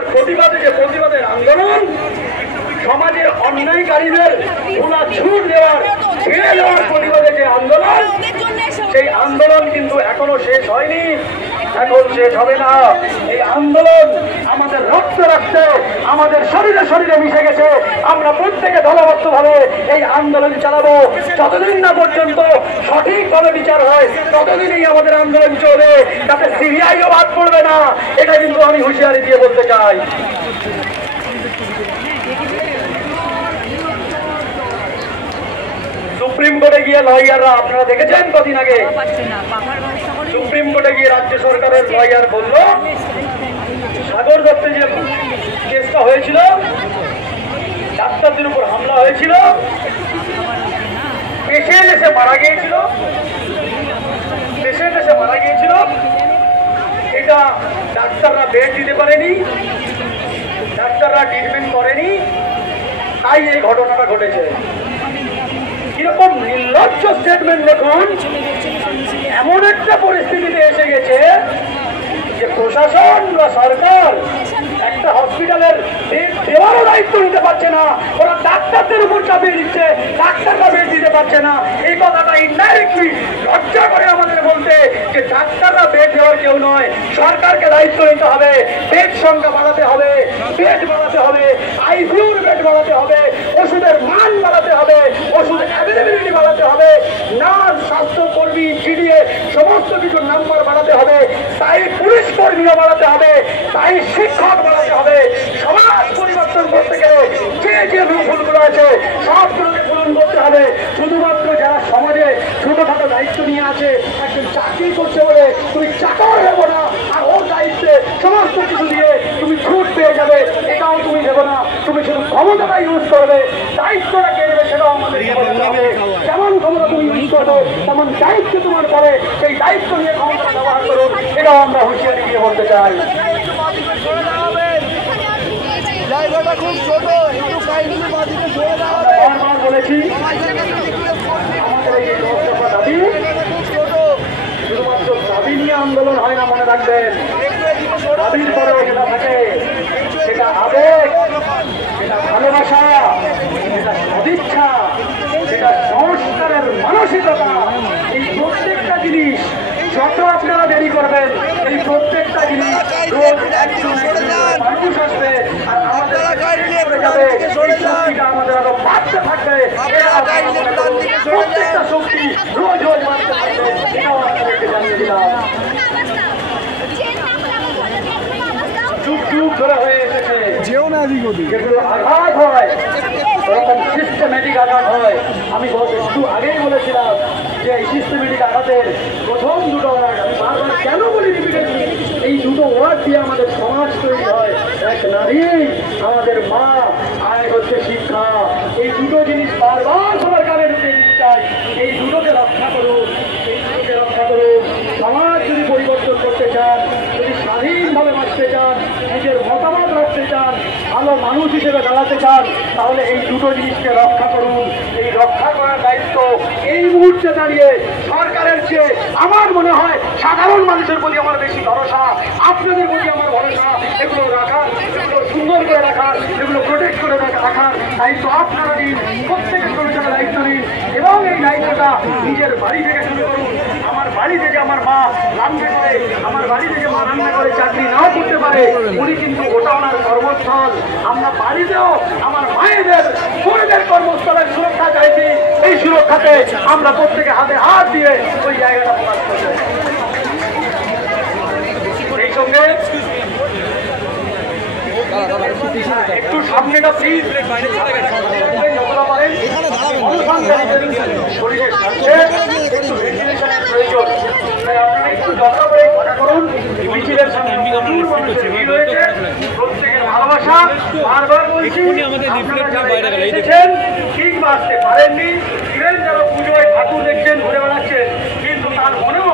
তার প্রতিবাদে যে প্রতিবাদের আন্দোলন, সমাজের অন্যায়কারীদের খোলা ছুট দেওয়ার ছেড়ে দেওয়ার প্রতিবাদে যে আন্দোলন, সেই আন্দোলন কিন্তু এখনো শেষ হয়নি, এখন শেষ হবে না। এই আন্দোলন আমাদের রক্তে রক্তে, আমাদের শরীরে শরীরে মিশে গেছে। আমরা প্রত্যেকে দলবদ্ধভাবে এই আন্দোলন চালাবো। যতদিন না পর্যন্ত সঠিকভাবে বিচার হয় ততদিনই আমাদের আন্দোলন চলবে, তাতে সিবিআইও বাদ পড়বে না। এটা কিন্তু আমি হুঁশিয়ারি দিয়ে বলতে চাই। সুপ্রিম কোর্টে গিয়ে লয়াররা, আপনারা দেখেছেন কদিন আগে সুপ্রিম কোর্টে গিয়ে রাজ্য সরকারের লয়ার বলল, সাগর দত্তের যে কেসটা হয়েছিল, ডাক্তারদের উপর হামলা হয়েছিল, পেশেন্ট এসে মারা গিয়েছিল, এটা ডাক্তাররা বেড দিতে পারেনি, ডাক্তাররা ট্রিটমেন্ট করেনি, তাই এই ঘটনাটা ঘটেছে। কিরকম নির্লজ্জ স্টেটমেন্ট দেখুন। এমন একটা পরিস্থিতিতে এসে গেছে যে প্রশাসন বা সরকার একটা হসপিটালের বেড দেওয়ারও দায়িত্ব নিতে পারছে না, ওরা ডাক্তারদের উপর চাপিয়ে দিচ্ছে, ডাক্তাররা বেড দিতে পারছে না। এই কথাটা ইনডাইরেক্টলি লজ্জা করে আমাদের বলতে যে ডাক্তাররা বেড দেওয়ার কেউ নয়, সরকারকে দায়িত্ব নিতে হবে। বেড সংখ্যা বাড়াতে হবে, বেড বাড়াতে হবে, আইসিইউর বেড বাড়াতে হবে, ওষুধের মান বাড়াতে হবে, ওষুধ অ্যাভেলেবিলিটি বাড়াতে হবে, নার্স, স্বাস্থ্যকর্মী, জিডিএ সমস্ত কিছুর নাম্বার বাড়াতে হবে, তাই পুলিশ কর্মীরা বাড়াতে হবে, তাই শিক্ষক বাড়াতে হবে। সমাজ পরিবর্তন করতে গেলে যে যে ভুলগুলো আছে সবগুলোকে পূরণ করতে হবে। শুধুমাত্র যারা সমাজে ছোটখাটো দায়িত্ব নিয়ে আছে, একজন চাকরি করছে বলে তুমি চাকর হবো না আর ওর দায়িত্বে সমস্ত কিছু দিয়ে তুমি ছুট পেয়ে যাবে, এটাও তুমি দেবো না। তুমি শুধু ক্ষমতাটা ইউজ করবে, দায়িত্বটা কে দেবে সেটাও আমাদের হবে। যেমন ক্ষমতা তুমি ইউজ করবে তেমন দায়িত্ব তোমার পরে, সেই দায়িত্ব নিয়ে ক্ষমতা ব্যবহার করুন, এটাও আমরা হুঁশিয়ারি দিয়ে বলতে চাই। জায়গাটা খুব ছোট, একটু কাইন্ডলি বাদিকে সরে দাও। বারবার বলেছি আমাদের এই দফা দাবি শুধুমাত্র দাবি নিয়ে আন্দোলন হয় না, মনে রাখবেন। দাবির পরেও যেটা থাকে সেটা আবেগ, সেটা ভালোবাসা, সেটা সদিচ্ছা, সেটা সংস্কারের মানসিকতা। এই প্রত্যেকটা জিনিস যত আপনারা দেরি করবেন, এই প্রত্যেকটা জিনিস রোজ একজন মানুষ আসবে আর আমাদের আমাদের আরো বাড়তে থাকবে। প্রত্যেকটা শক্তি রোজ রোজ বাড়তে থাকবে, এটাও আপনাদেরকে জানিয়ে দিলাম। যুগ যুগ ধরে হয়ে এসেছে যেগুলো আঘাত হয়, ওরকম সিস্টেমেটিক আঘাত হয়। আমি একটু আগেই বলেছিলাম যে এই সিস্টেমেটিক আঘাতের প্রথম দুটো ওয়ার্ড, আমি বারবার কেন বলি রিপিটেডলি, এই দুটো ওয়ার্ড দিয়ে আমাদের সমাজ তৈরি হয়। এক নারী, আমাদের মা, আর হচ্ছে শিক্ষা। এই দুটো জিনিস বারবার সবার কানে ঢুকিয়ে দিতে চাই। এই দুটোকে রক্ষা করুন, এই দুটোকে রক্ষা করুন। সমাজ যদি পরিবর্তন করতে চান, যদি স্বাধীনভাবে বাঁচতে চান, নিজের মতামত রাখতে চান, ভালো মানুষ হিসেবে দাঁড়াতে চান, তাহলে এই দুটো জিনিসকে রক্ষা করুন। এই রক্ষা করার দায়িত্ব এই মুহূর্তে দাঁড়িয়ে সরকারের চেয়ে আমার মনে হয় সাধারণ মানুষের প্রতি আমার বেশি ভরসা, আপনাদের প্রতি আমার ভরসা। এগুলো রাখার, এগুলো সুন্দর করে রাখার, এগুলো প্রোটেক্ট করে রাখার দায়িত্ব আপনারা নিন, প্রত্যেকের প্রয়োজনে দায়িত্ব নিন এবং এই দায়িত্বটা নিজের বাড়ি থেকে শুরু করুন। আমার বাড়ি থেকে আমার মা রান্না করে, আমার বাড়ি থেকে মা রান্না করে চাকরি নাও করতে পারে, উনি কিন্তু ওটা ওনার কর্মস্থল। আমরা বাড়িতেও আমার মায়েদের, বোনেদের কর্মস্থলের সুরক্ষা চাইছি। এই সুরক্ষাতে আমরা প্রত্যেকে হাতে হাত দিয়ে ওই জায়গাটা প্রকাশ করব। এই সঙ্গে একটু সামনেটা প্লিজ, যতটা পারেন শরীরের স্বার্থে একটু ভেন্টিলেশনের প্রয়োজন, তাই আপনারা একটু যত্ন করে কথা করুন। মিছিলের সামনে প্রচুর মানুষের ভিড় রয়েছে, প্রত্যেকের ভালোবাসা। বারবার বলছি এসেছেন কিংবা আসতে পারেননি, ইভেন যারা পুজোয় ঠাকুর দেখছেন, ঘুরে বেড়াচ্ছেন, কিন্তু তার মনেও